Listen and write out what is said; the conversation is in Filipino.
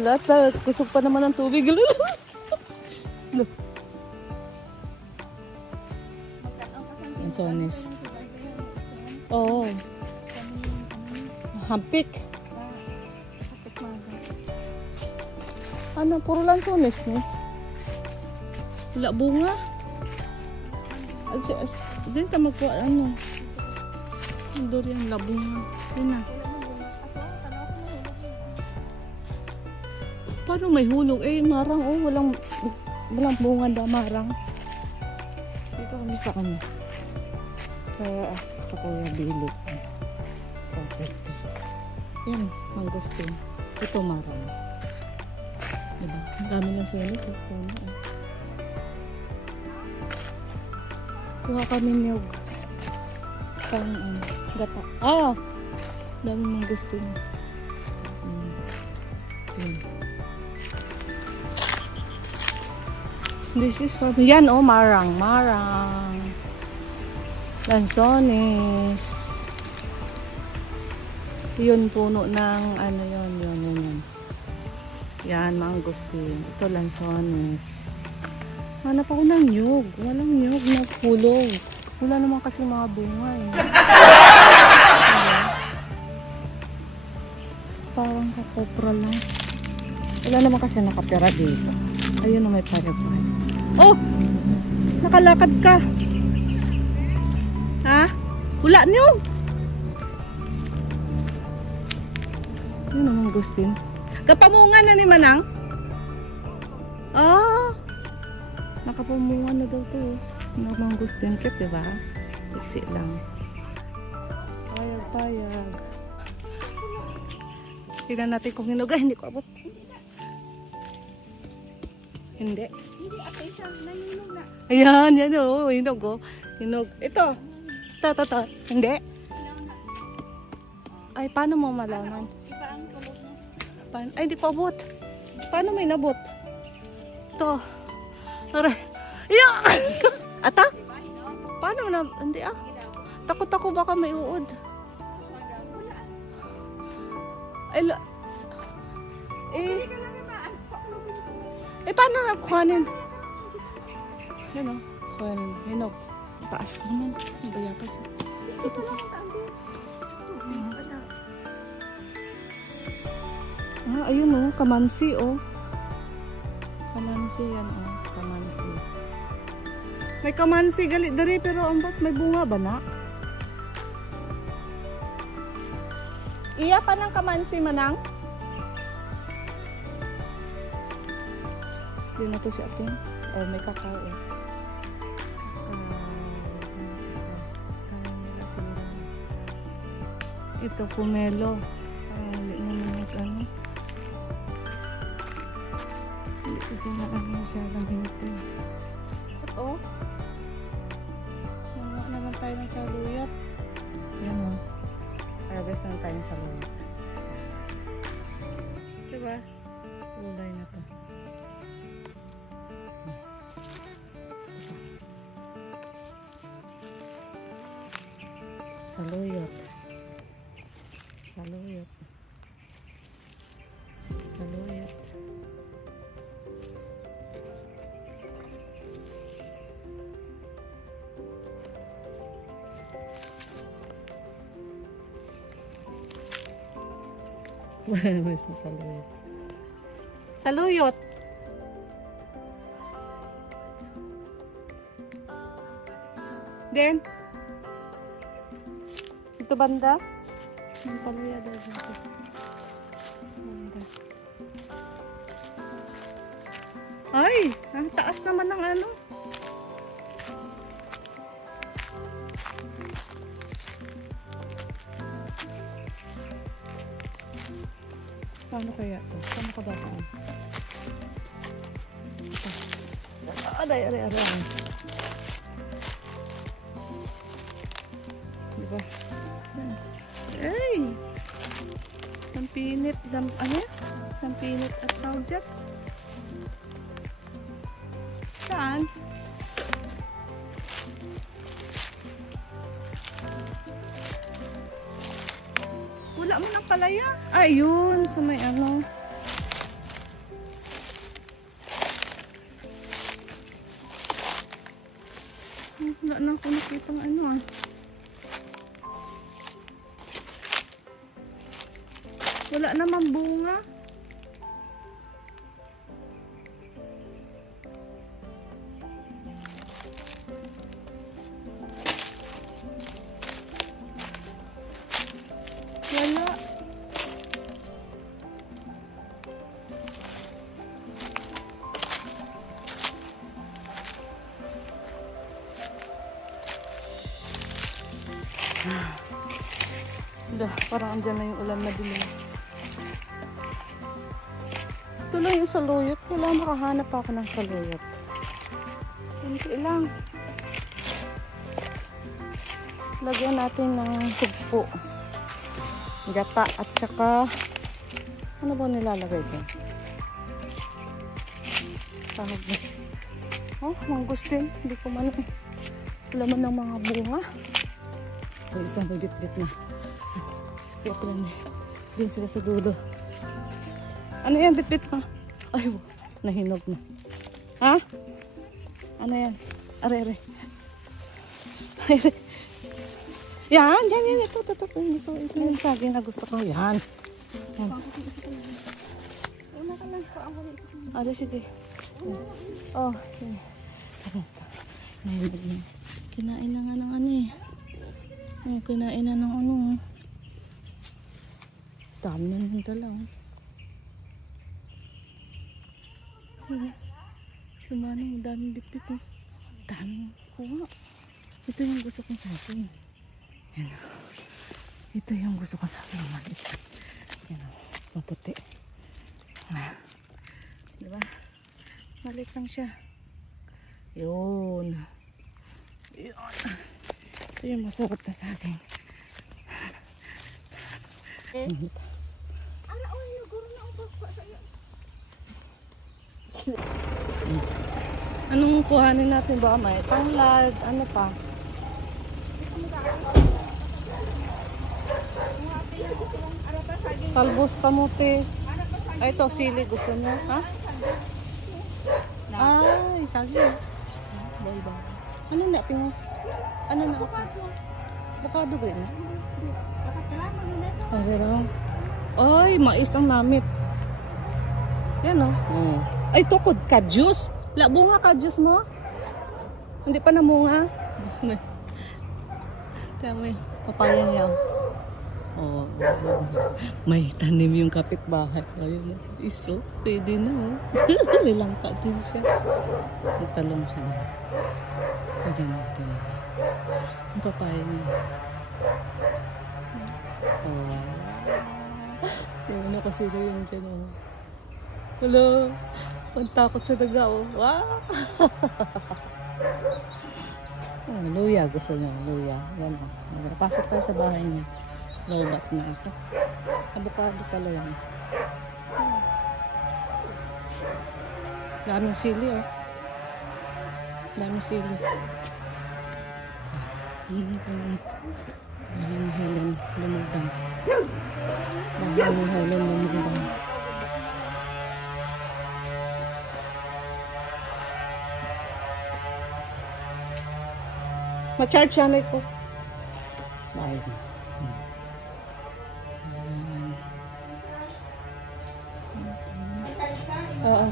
Lahat na. Kusog pa naman ang tubig. Lansones. Oo. Hampik. Ano, puro lansones ni? Wala bunga. Din ka magkuha, ano? Durian, wala bunga. Yun na. Paano may hulog? Eh, marang, oh. Walang bunga da, marang. Dito kami sa kanya. Kaya, sa Kuya Billy. Okay. Yan, mangustin. Ito marang. Diba? Ang dami lang sulis. Kuha kami niyog. Pang gata. Ah! Dami mangustin. This is for... Yan, oh, marang. Marang. Lansones. Yun, puno ng ano yun. Yan, mangustin. Ito, lansones. Hanap ako ng nyug. Walang nyug. Nagpulog. Wala naman kasi mga bunga eh. Parang kakopra lang. Wala naman kasi nakatira dito. Ayun na may parabay. Oh! Nakalakad ka. Ha? Wala niyo? Yun naman gustin. Kapamunga na ni Manang? Ah! Nakapamunga na daw to. Namang gustin kit, diba? Iksi lang. Payag. Tignan natin kung hinog. Ay, hindi ko abot. Hindi. Hindi, okay siya. Naninog na. Ayan, yan o. Hinog o. Hinog. Ito. Ito. Hindi. Ay, paano mo malaman? Iba ang kulog mo. Ay, hindi ko abot. Paano may nabot? Ito. Aray. Iya! Ata? Paano mo na? Hindi ah. Takot ako baka may uod. Ay, paano nagkuhanin? Yan o. Kuhanin. Hinog. Taas naman. Bayakas. Ito lang ang tabi. Ayun o. Kamansi o. Kamansi yan o. Kamansi. May kamansi galit dari pero ang ba't may bunga ba na? Iya pa ng kamansi Manang? Hindi na to si ating. Oh, may kakao eh. Ito pomelo. Hindi naman ano. Hindi kasi naano siya lang hinti. Ito. Nanguha naman tayo ng saluyot. Yan o. Harvest lang tayo ng saluyot. Diba? Gulay na to. Saluyot. Saluyot. Saluyot. Saluyot. Then, ito banda. Ang paluya daw dito. Banda. Ay, ang taas naman ng ano. Paano kaya ito? Paano ka ba ito? Aray. Diba? Ay! Sampinit. Ano? Sampinit at taujat. Saan? Wala Wala mo ng palaya. Ay, yun. Sa may ano. Wala na ako nakita ng ano ah. Wala naman bunga. Wala. Parang andyan na yung ulan na dilim. Tuloy yung saluyot. Wala, makahanap ako ng saluyot. Kunti lang. Lagyan natin ng sugpo. Gata at saka ano ba nilalagay din? Tawag na. Oh, mangustin. Hindi ko man laman ng mga bunga. Ay, isang bibit-bit na. Kaya pala din sila sa dulo. Ano yan? Bit-bit pa. Ay, nahinog na. Ha? Ano yan? Are-are. Are-are. Yan, yan. Ito. Ito yung saging na gusto ko. Yan. Yan. Una ka lang po ako. Ano, sige. Oh, sige. Nahinog na. Kinain na nga ng ano eh. Oh, kinain na ng ano. Dami na ng dala. Sumano, daming bitbit oh. Daming kuha. Ito yung gusto kong sa akin. Yan. Ito yung gusto ko sa akin. Maliit. Yan o. Maputi. Diba? Maliit lang siya. Yun. Ito yung masarap na sa akin. Anong kuhanin natin ba? May tanglad, ano pa? Talbos, kamote. Ay, ito, sili. Gusto niya? Ha? Ay, saging. Ano natin? Ano na? Bukado ba yun? Ay, lang. Ay, mais ang namit. Yan o. Oh. Ay, tukod ka, juice. Bunga ka, juice mo? Hindi pa namunga. May papaya niya. Oh, may tanim yung kapitbahay. Ayun, iso. Pwede na, oh. Lilangka din siya. Nagtalong siya na. Pwede natin. Ang papaya niya. Oh. Yung ano kasi na yun dyan, oh. Hello. Pantakot sa daga, oh. Wow. Oh, luya. Gusto niyo, luya. Yan, oh. Pasok tayo sa bahay niya. Lobat na ito. Avocado pala yan. Daming sili, oh. Daming sili. Daming Helen lumutang. Daming Helen lumutang. Ma-charge siya na ito. Bye. Oo.